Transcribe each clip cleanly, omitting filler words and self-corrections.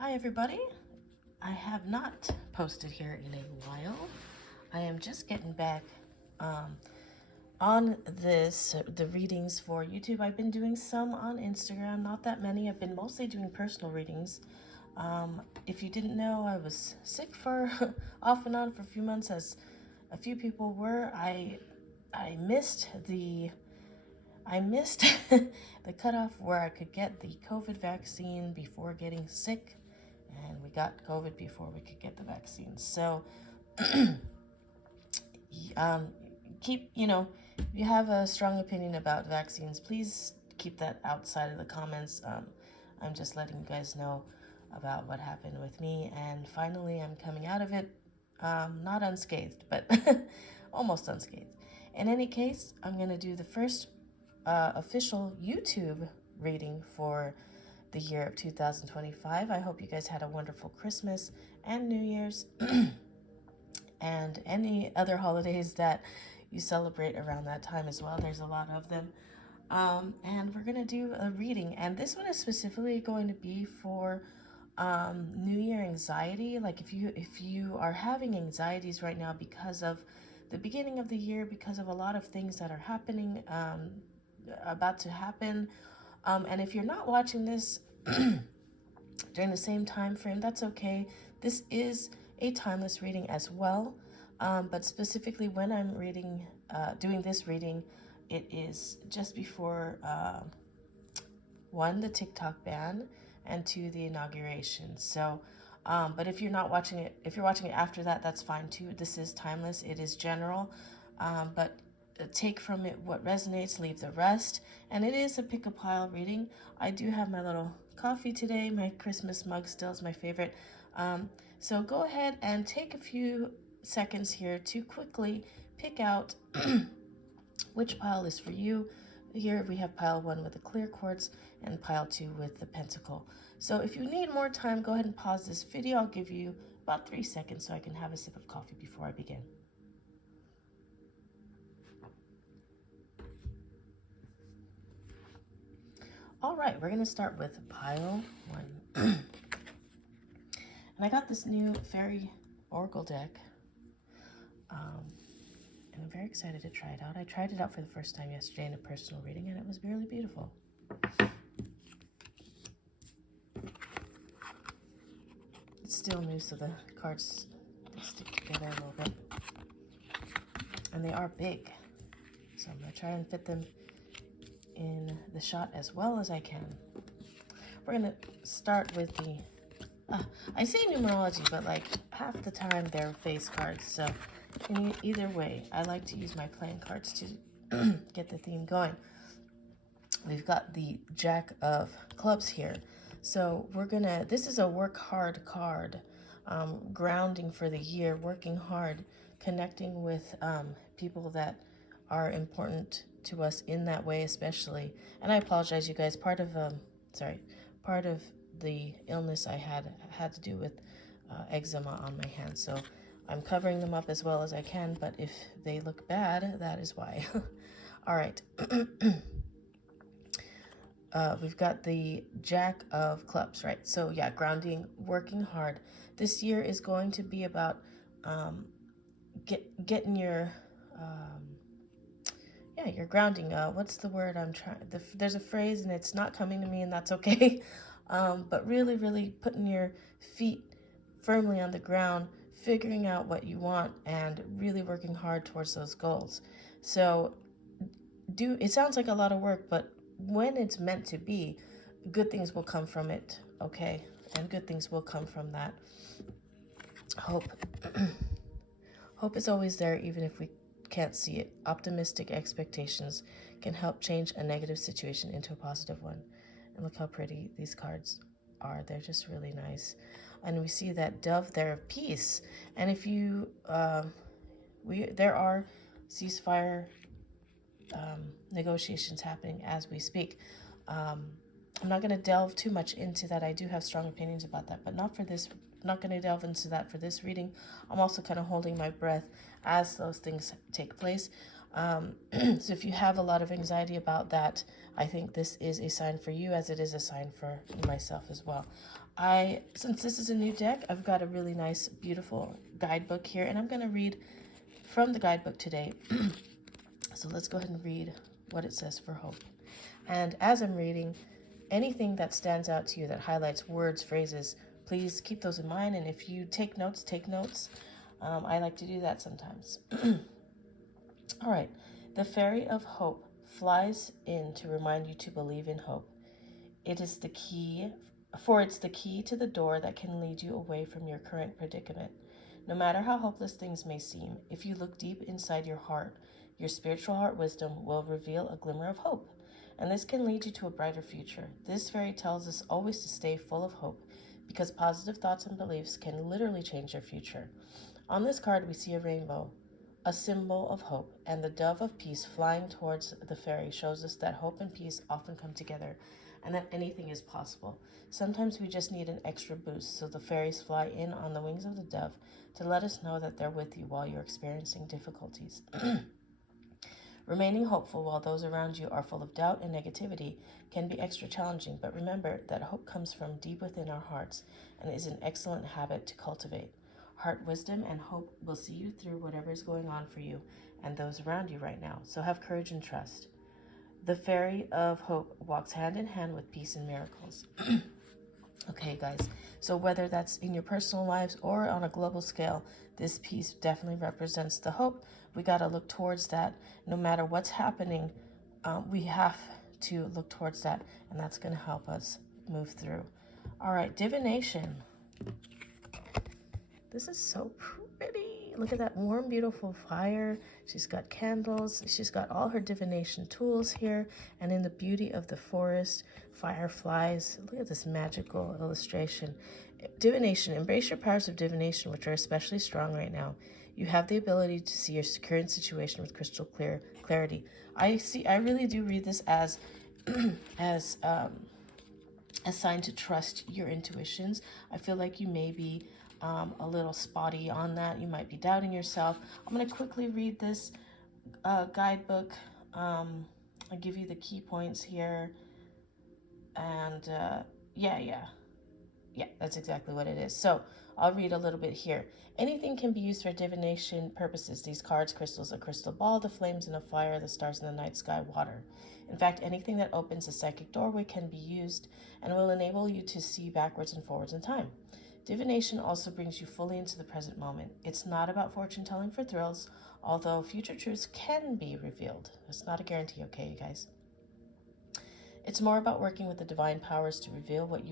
Hi everybody. I have not posted here in a while. I am just getting back on the readings for YouTube. I've been doing some on Instagram, not that many. I've been mostly doing personal readings. If you didn't know, I was sick for off and on for a few months, as a few people were. I missed the the cutoff where I could get the COVID vaccine before getting sick, and we got COVID before we could get the vaccine. So, um, if you have a strong opinion about vaccines, please keep that outside of the comments. I'm just letting you guys know about what happened with me, and finally, I'm coming out of it, not unscathed, but almost unscathed. In any case, I'm going to do the first official YouTube reading for the year of 2025. I hope you guys had a wonderful Christmas and New Year's and any other holidays that you celebrate around that time as well. There's a lot of them. And we're going to do a reading, and this one is specifically going to be for New Year anxiety. Like if you are having anxieties right now because of the beginning of the year, because of a lot of things that are happening, about to happen, and if you're not watching this during the same time frame, that's okay. This is a timeless reading as well, but specifically when I'm doing this reading, it is just before one, the TikTok ban, and two, the inauguration. So, but if you're not watching it, if you're watching it after that, that's fine too. This is timeless. It is general, but take from it what resonates, leave the rest. And it is a pick a pile reading. I do have my little coffee today. My Christmas mug still is my favorite. So go ahead and take a few seconds here to quickly pick out which pile is for you. Here we have pile 1 with the clear quartz and pile 2 with the pentacle. So if you need more time, go ahead and pause this video. I'll give you about 3 seconds so I can have a sip of coffee before I begin. All right, we're going to start with pile 1. And I got this new fairy oracle deck. And I'm very excited to try it out. I tried it out for the first time yesterday in a personal reading, and it was really beautiful. It's still new, so the cards, they stick together a little bit. And they are big, so I'm going to try and fit them in the shot as well as I can. We're going to start with the, I say numerology, but like half the time they're face cards, so either way, I like to use my playing cards to get the theme going. We've got the Jack of Clubs here. So this is a work hard card, grounding for the year, working hard, connecting with people that are important to us in that way especially. And I apologize, you guys, part of the illness I had to do with eczema on my hands. So I'm covering them up as well as I can, but if they look bad, that is why. All right. We've got the Jack of Clubs, right? So yeah, grounding, working hard. This year is going to be about getting your your grounding. What's the word I'm trying? There's a phrase and it's not coming to me, and that's okay. But really putting your feet firmly on the ground, figuring out what you want, and really working hard towards those goals. So it sounds like a lot of work, but when it's meant to be, good things will come from it, okay? And good things will come from that. Hope. Hope is always there, even if we can't see it. Optimistic expectations can help change a negative situation into a positive one. And look how pretty these cards are. They're just really nice. And we see that dove there of peace. And if you, there are ceasefire negotiations happening as we speak. I'm not going to delve too much into that. I do have strong opinions about that, but not for this. I'm not going to delve into that for this reading. I'm also kind of holding my breath as those things take place. So if you have a lot of anxiety about that, I think this is a sign for you, as it is a sign for myself as well. Since this is a new deck, I've got a really nice, beautiful guidebook here, and I'm going to read from the guidebook today. So let's go ahead and read what it says for hope. And as I'm reading, anything that stands out to you that highlights words, phrases, please keep those in mind. And if you take notes, take notes. I like to do that sometimes. All right. The fairy of hope flies in to remind you to believe in hope. It's the key to the door that can lead you away from your current predicament. No matter how hopeless things may seem, if you look deep inside your heart, your spiritual heart wisdom will reveal a glimmer of hope, and this can lead you to a brighter future. This fairy tells us always to stay full of hope, because positive thoughts and beliefs can literally change your future. On this card, we see a rainbow, a symbol of hope, and the dove of peace flying towards the fairy shows us that hope and peace often come together, and that anything is possible. Sometimes we just need an extra boost, so the fairies fly in on the wings of the dove to let us know that they're with you while you're experiencing difficulties. Remaining hopeful while those around you are full of doubt and negativity can be extra challenging, but remember that hope comes from deep within our hearts and is an excellent habit to cultivate. Heart wisdom and hope will see you through whatever is going on for you and those around you right now, so have courage and trust. The fairy of hope walks hand in hand with peace and miracles. Okay, guys, so whether that's in your personal lives or on a global scale, this piece definitely represents the hope. We got to look towards that. No matter what's happening, we have to look towards that, and that's going to help us move through. All right, divination. This is so pretty. Look at that warm, beautiful fire. She's got candles. She's got all her divination tools here. And in the beauty of the forest, fireflies. Look at this magical illustration. Divination. Embrace your powers of divination, which are especially strong right now. You have the ability to see your current situation with crystal clarity. I really do read this as a sign to trust your intuitions. I feel like you may be a little spotty on that. You might be doubting yourself. I'm going to quickly read this guidebook. I'll give you the key points here. And yeah, that's exactly what it is. So I'll read a little bit here. Anything can be used for divination purposes. These cards, crystals, a crystal ball, the flames in a fire, the stars in the night sky, water. In fact, anything that opens a psychic doorway can be used and will enable you to see backwards and forwards in time. Divination also brings you fully into the present moment. It's not about fortune telling for thrills, although future truths can be revealed. It's not a guarantee, okay, you guys? It's more about working with the divine powers to reveal what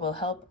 will help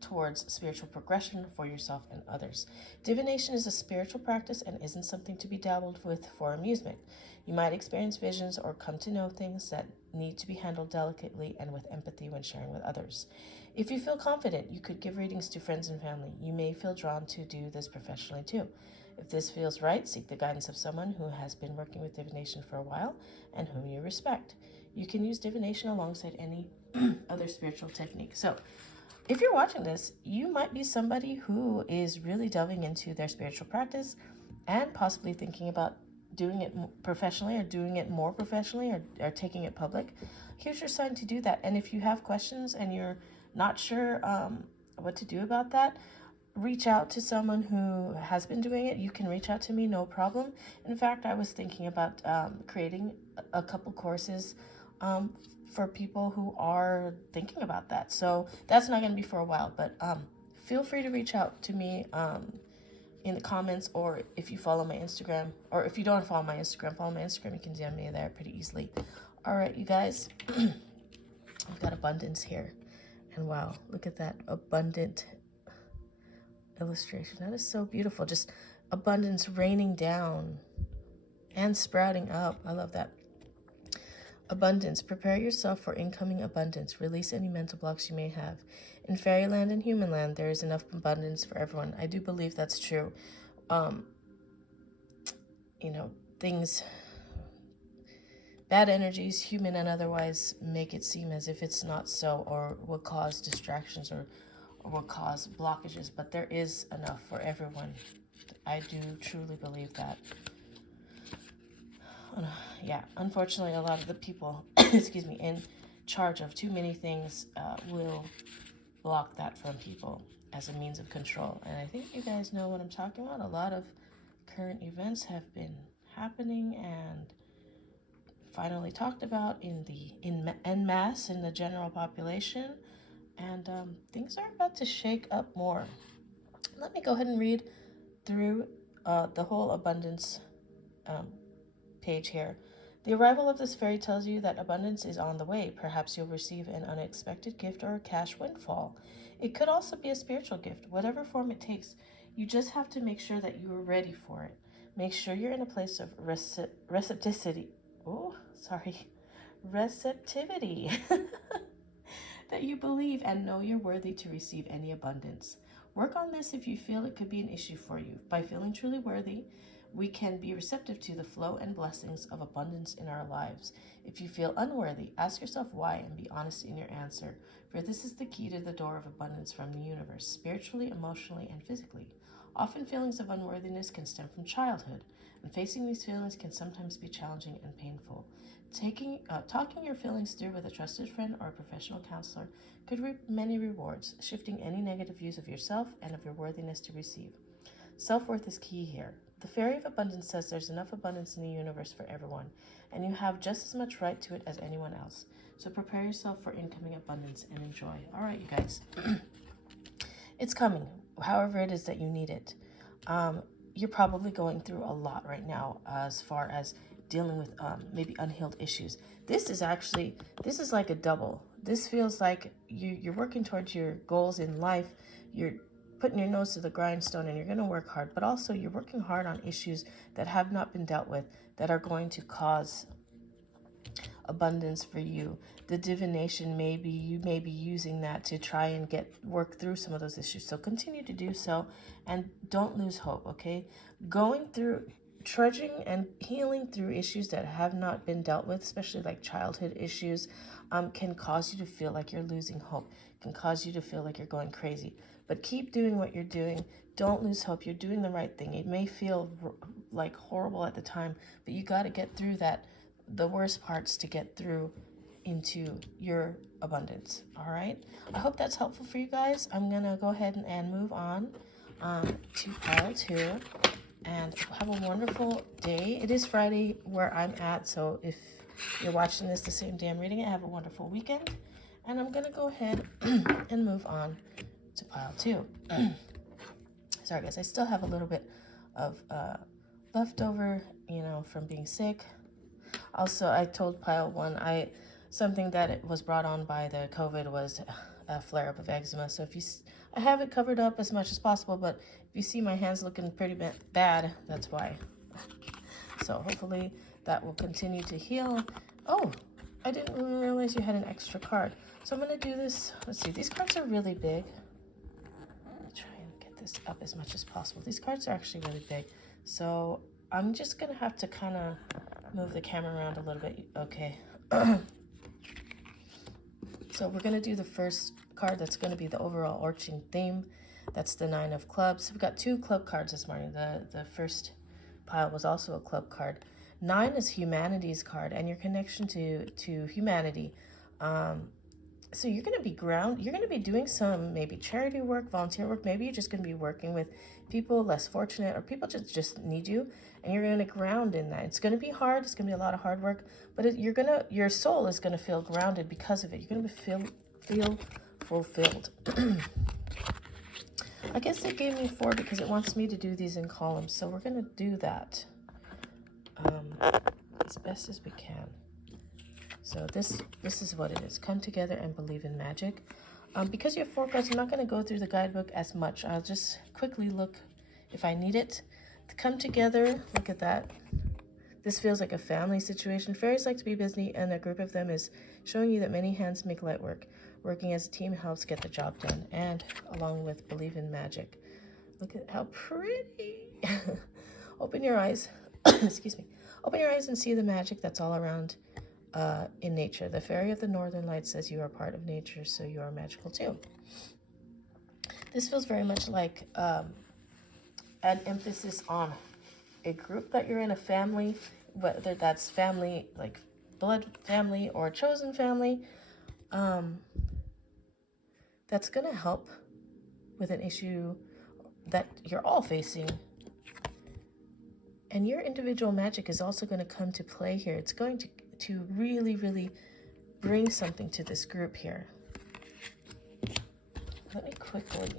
towards spiritual progression for yourself and others. Divination is a spiritual practice and isn't something to be dabbled with for amusement. You might experience visions or come to know things that need to be handled delicately and with empathy when sharing with others. If you feel confident, you could give readings to friends and family. You may feel drawn to do this professionally too. If this feels right, seek the guidance of someone who has been working with divination for a while and whom you respect. You can use divination alongside any other spiritual technique. So, if you're watching this, you might be somebody who is really delving into their spiritual practice and possibly thinking about doing it professionally or doing it more professionally or taking it public. Here's your sign to do that. And if you have questions and you're not sure what to do about that, reach out to someone who has been doing it. You can reach out to me, no problem. In fact, I was thinking about creating a couple courses for people who are thinking about that. So that's not going to be for a while, but feel free to reach out to me in the comments, or if you follow my Instagram, or if you don't follow my Instagram, you can DM me there pretty easily. All right, you guys, I've got abundance here. And wow, look at that abundant illustration. That is so beautiful. Just abundance raining down and sprouting up. I love that. Abundance. Prepare yourself for incoming abundance. Release any mental blocks you may have. In fairyland and human land, there is enough abundance for everyone. I do believe that's true. Things, bad energies, human and otherwise, make it seem as if it's not so, or will cause distractions or will cause blockages. But there is enough for everyone. I do truly believe that. yeah, unfortunately, a lot of the people, excuse me, in charge of too many things will block that from people as a means of control. And I think you guys know what I'm talking about. A lot of current events have been happening and finally talked about en masse in the general population, and things are about to shake up more. Let me go ahead and read through the whole abundance page here. The arrival of this fairy tells you that abundance is on the way. Perhaps you'll receive an unexpected gift or a cash windfall. It could also be a spiritual gift, whatever form it takes. You just have to make sure that you are ready for it. Make sure you're in a place of receptivity. Oh, sorry. Receptivity. That you believe and know you're worthy to receive any abundance. Work on this if you feel it could be an issue for you. By feeling truly worthy, we can be receptive to the flow and blessings of abundance in our lives. If you feel unworthy, ask yourself why and be honest in your answer, for this is the key to the door of abundance from the universe, spiritually, emotionally, and physically. Often feelings of unworthiness can stem from childhood, and facing these feelings can sometimes be challenging and painful. Talking your feelings through with a trusted friend or a professional counselor could reap many rewards, shifting any negative views of yourself and of your worthiness to receive. Self-worth is key here. The Fairy of Abundance says there's enough abundance in the universe for everyone, and you have just as much right to it as anyone else. So prepare yourself for incoming abundance and enjoy. All right, you guys. It's coming, however it is that you need it. You're probably going through a lot right now as far as dealing with maybe unhealed issues. This is like a double. This feels like you're working towards your goals in life. You're putting your nose to the grindstone and you're going to work hard, but also you're working hard on issues that have not been dealt with that are going to cause abundance for you. The divination, you may be using that to try and work through some of those issues. So continue to do so and don't lose hope, okay? Trudging and healing through issues that have not been dealt with, especially like childhood issues, can cause you to feel like you're losing hope, can cause you to feel like you're going crazy. But keep doing what you're doing. Don't lose hope. You're doing the right thing. It may feel like horrible at the time, but you got to get through the worst parts to get through into your abundance. All right. I hope that's helpful for you guys. I'm going to go ahead and move on to pile 2. And have a wonderful day. It is Friday where I'm at, so if you're watching this the same day I'm reading it, have a wonderful weekend. And I'm going to go ahead and move on to pile 2. Sorry, guys. I still have a little bit of leftover, from being sick. Also, I told pile 1, something that it was brought on by the COVID was a flare-up of eczema. So I have it covered up as much as possible, but if you see my hands looking pretty bad, that's why. So hopefully that will continue to heal. Oh, I didn't realize you had an extra card. So I'm going to do this. Let's see. These cards are really big. Try and get this up as much as possible. These cards are actually really big. So I'm just going to have to kind of move the camera around a little bit. Okay. So we're going to do the first card. That's going to be the overall overarching theme. That's the 9 of clubs. We've got 2 club cards this morning. The first pile was also a club card. 9 is humanity's card and your connection to humanity. So you're going to be you're going to be doing some maybe charity work, volunteer work. Maybe you're just going to be working with people less fortunate, or people just need you, and you're going to ground in that. It's going to be hard. It's going to be a lot of hard work, but your soul is going to feel grounded because of it. You're going to feel fulfilled. I guess it gave me 4 because it wants me to do these in columns, so we're going to do that as best as we can. So this is what it is. Come together and believe in magic. Because you have 4 cards, I'm not going to go through the guidebook as much. I'll just quickly look if I need it. To come together, look at that. This feels like a family situation. Fairies like to be busy, and a group of them is showing you that many hands make light work. Working as a team helps get the job done, and along with believe in magic. Look at how pretty. Open your eyes. Excuse me. Open your eyes and see the magic that's all around in nature. The Fairy of the Northern Lights says you are part of nature, so you are magical too. This feels very much like an emphasis on a group that you're in, a family. whether that's family, like blood family or chosen family, that's going to help with an issue that you're all facing. And your individual magic is also going to come to play here. It's going to really, really bring something to this group here. Let me quickly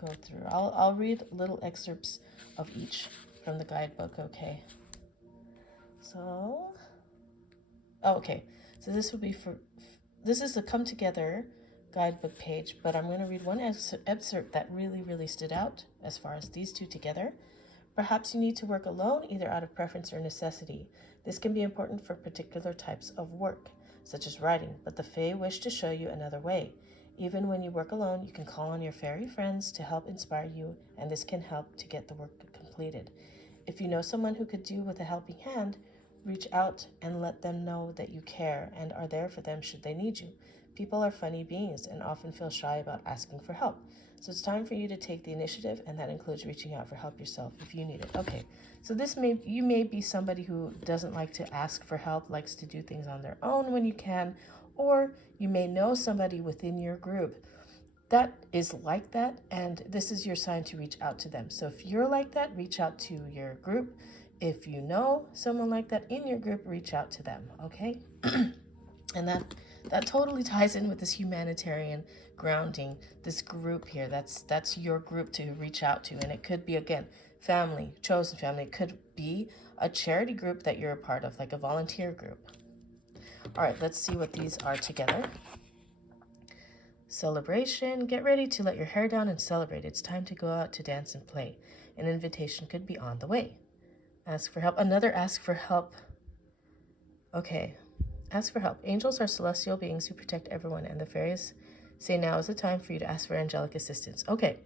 go through. I'll read little excerpts of each from the guidebook, okay? So, okay. So this will be this is the Come Together guidebook page, but I'm going to read one excerpt that really, really stood out as far as these two together. Perhaps you need to work alone, either out of preference or necessity. This can be important for particular types of work, such as writing, but the Fae wish to show you another way. Even when you work alone, you can call on your fairy friends to help inspire you, and this can help to get the work completed. If you know someone who could do with a helping hand, reach out and let them know that you care and are there for them should they need you. People are funny beings and often feel shy about asking for help. So it's time for you to take the initiative, and that includes reaching out for help yourself if you need it. Okay, so you may be somebody who doesn't like to ask for help, likes to do things on their own when you can, or you may know somebody within your group that is like that, and this is your sign to reach out to them. So if you're like that, reach out to your group. If you know someone like that in your group, reach out to them, okay? And that totally ties in with this humanitarian grounding, this group here. That's your group to reach out to. And it could be, again, family, chosen family. It could be a charity group that you're a part of, like a volunteer group. All right, let's see what these are together. Celebration. Get ready to let your hair down and celebrate. It's time to go out to dance and play. An invitation could be on the way. Ask for help. Another ask for help. Okay. Ask for help. Angels are celestial beings who protect everyone, and the fairies say now is the time for you to ask for angelic assistance. Okay.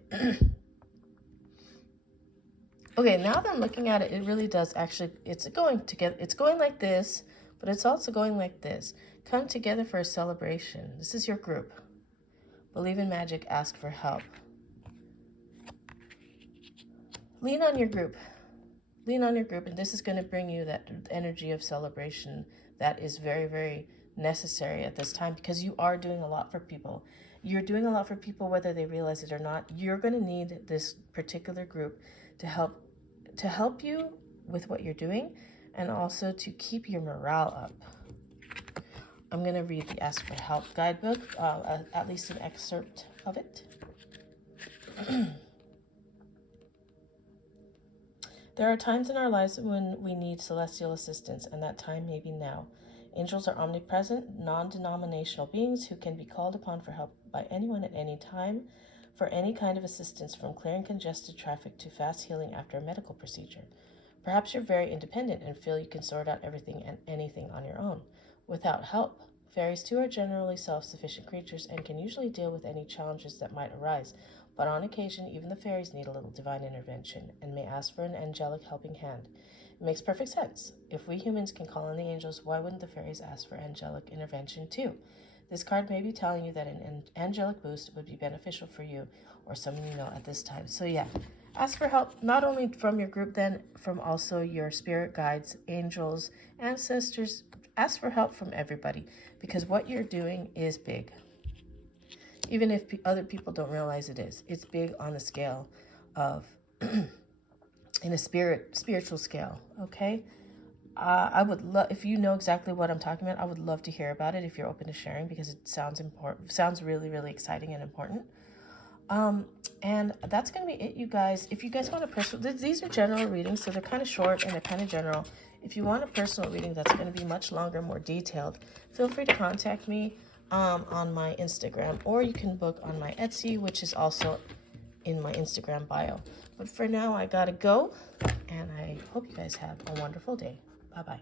Okay, now that I'm looking at it, it really does actually, it's going together. It's going like this, but it's also going like this. Come together for a celebration. This is your group. Believe in magic, ask for help. Lean on your group. Lean on your group, and this is going to bring you that energy of celebration that is very, very necessary at this time, because you are doing a lot for people. You're doing a lot for people whether they realize it or not. You're going to need this particular group to help you with what you're doing, and also to keep your morale up. I'm going to read the Ask for Help guidebook, at least an excerpt of it. There are times in our lives when we need celestial assistance, and that time may be now. Angels are omnipresent, non-denominational beings who can be called upon for help by anyone at any time for any kind of assistance, from clearing congested traffic to fast healing after a medical procedure. Perhaps you're very independent and feel you can sort out everything and anything on your own, without help. Fairies, too, are generally self-sufficient creatures and can usually deal with any challenges that might arise, but on occasion, even the fairies need a little divine intervention and may ask for an angelic helping hand. It makes perfect sense. If we humans can call on the angels, why wouldn't the fairies ask for angelic intervention too? This card may be telling you that an angelic boost would be beneficial for you or someone you know at this time. So yeah, ask for help, not only from your group, then from also your spirit guides, angels, ancestors. Ask for help from everybody, because what you're doing is big. Even if other people don't realize it is. It's big on a scale of, in a spiritual scale, okay? I would love, if you know exactly what I'm talking about, I would love to hear about it if you're open to sharing, because it sounds important, sounds really, really exciting and important. And that's going to be it, you guys. If you guys want a personal, these are general readings, so they're kind of short and they're kind of general. If you want a personal reading that's going to be much longer, more detailed, feel free to contact me on my Instagram, or you can book on my Etsy, which is also in my Instagram bio. But for now, I gotta go, and I hope you guys have a wonderful day. Bye-bye.